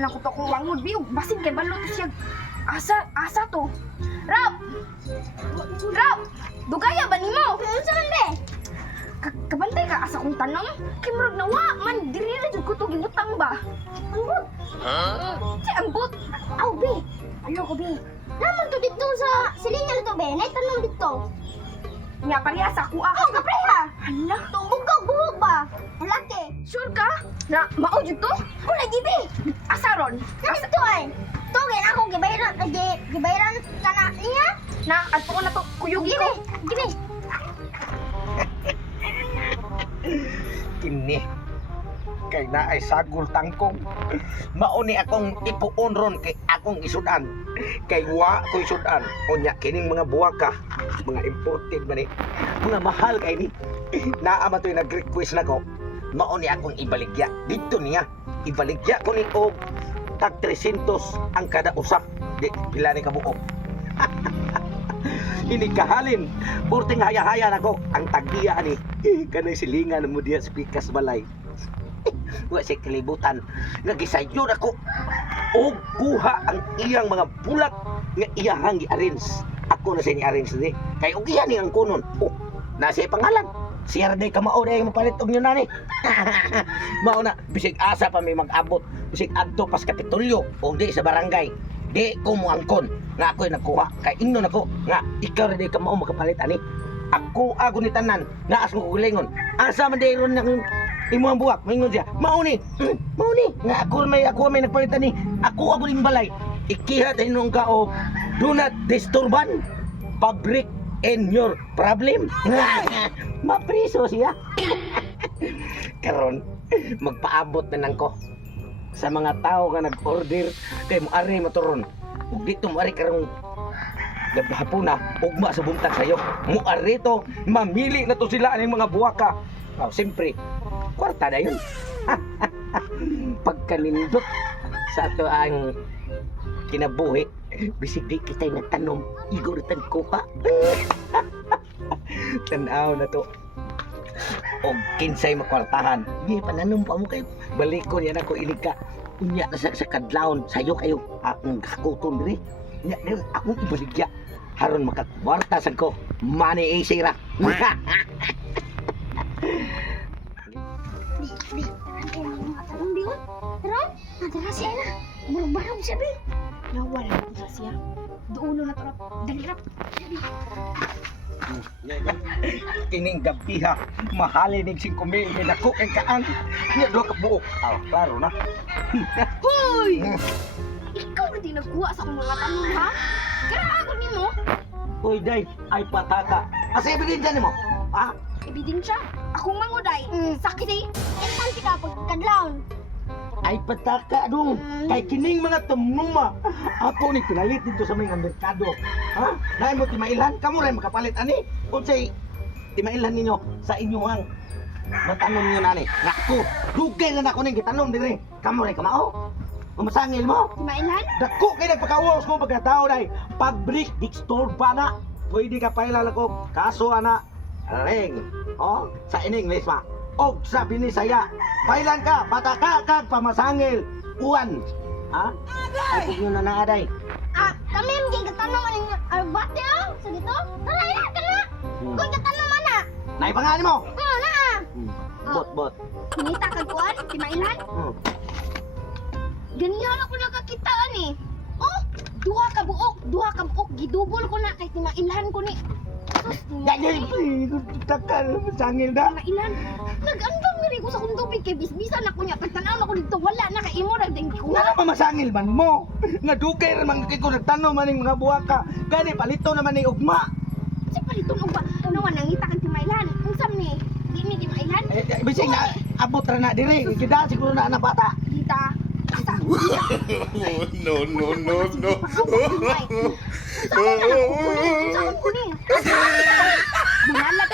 na lang ko to kung wangod biog basin kay balot siya asa to. Rob! Rob! Dugaya ba nimo? Unsa man be? Kabantay ka asa kong tanong? Kay murag nawa man diri na jud ko to gibutang ba? Ambot. Si ambot. Aw be. Ano ko be? Naman to dito sa silingan to be. Nay tanong dito. Nya pareha sa ako ah. Oh, kapreha. Hala, tumbog ka buhok ba? Malaki. Sure ka? Na mao jud to? Wala gibe. Asaron. Asa to ay? Tugin ako gibayran kana niya. Na adto ko na to kuyugi ko. Gibe. Kini kay na ay sagol tangkong mauni akong ipuon ron kay akong isudan kay wa ko isudan unya kining mga buwaka mga imported man ni mga mahal kay ni naa man toy nag-request nako mauni akong ibaligya dito niya ibaligya ko ni og tag 300 ang kada usap di pila ni kabuok ini kahalin porting haya-haya nako ang tagdiya ani kanay silingan mo diya sa pikas balay wa si kalibutan nga gisayon ako og kuha ang iyang mga bulat nga iyahang gi-arrange ako na siya ni-arrange ni kay og iya ni ang kunon oh nasa pangalan siya rin kamao na yung mapalit og nyo nani mao na bisig asa pa may mag-abot bisig adto pas kapitulyo o di sa barangay di ko mo angkon nga ako'y nagkuha kay ingnon ako nga ikaw rin kamao makapalit ani ako ni tanan nga as mo kulingon asa man di ron na imo ang buwak mingon siya mauni nga ako may nagpalitan ni ako ning balay ikiha din nung kao do not disturban public and your problem mapriso siya karon magpaabot na nang ko sa mga tao nga nag-order kay mo ari maturon ug dito mo ari karong gabhapon na ugma sa buntag sayo mo ari to mamili na to sila aning mga buwaka siyempre kwarta na yun pagkanindot sa ato ang kinabuhi bisig di kita'y nagtanom igo na tagkuha tanaw na to o kinsay makwartahan di pananom pa mo kayo balikon yan ako ilig ka unya na sa kadlawon sayo kayo akong kakuton diri unya na akong ibaligya haron makakwarta sa ko money isira Di, ay mga tanong di ko. Tara, natara siya na. Barang siya, be. Nawala na siya. Duulo na tara. Dali rap. kining gabiha mahalin ning 5,000 may dako kay kaan nya do ka buok klaro na Hoy! Ikaw na din nagkuha sa akong mga tanong, ha? Grabe nimo. Hoy day ay pataka asa ebidensya nimo ha Ebidensya. Akong manguday. Sakit eh. Entan kita pagkadlaon. ay pataka dong kay kining mga tumnuma ako ni pinalit dito sa mga merkado ha dahil mo timailan kamo rin makapalit ani unsay timailan ninyo sa inyong matanom niyo nani nako dugay na nako ning gitanom dire kamo rin kamao masangil mo Timailan? dako kay nagpakawas ko pagkatao day public disturb na pwede ka pailala ko kaso ana ring sa in English ma og sa Binisaya pailan ka pataka kag pamasangil uwan ha ay kung yun na naaday Kami yung gigatanong aning albate lang sa dito. Tara ya, tara. Kung gigatanong man na. naipangalan mo Oo, naa. bot Kinita kag kuan, Timailan. Ganihan ako nakakitaan eh. Oh, duha ka buok, gidubol ko na kay Timailan ko ni. ganyan takal masangil na Timailan. Nag-andam gani ko sa kong tubig kay bisbisan ako niya. Pagtanaw na ko dito, wala na kay imo ra ding ko. nga masangil man mo nga dugay ra man kay ko nagtanong maning mga buwaka gani palito naman ni ugma Si paliton og ba? Ano man nangita kang Timailan? Unsam ni? Di ni Timailan? bisig na abot ra na dire kida siguro na anak bata Dita. Asa? No. Saan ko ni? Malalat.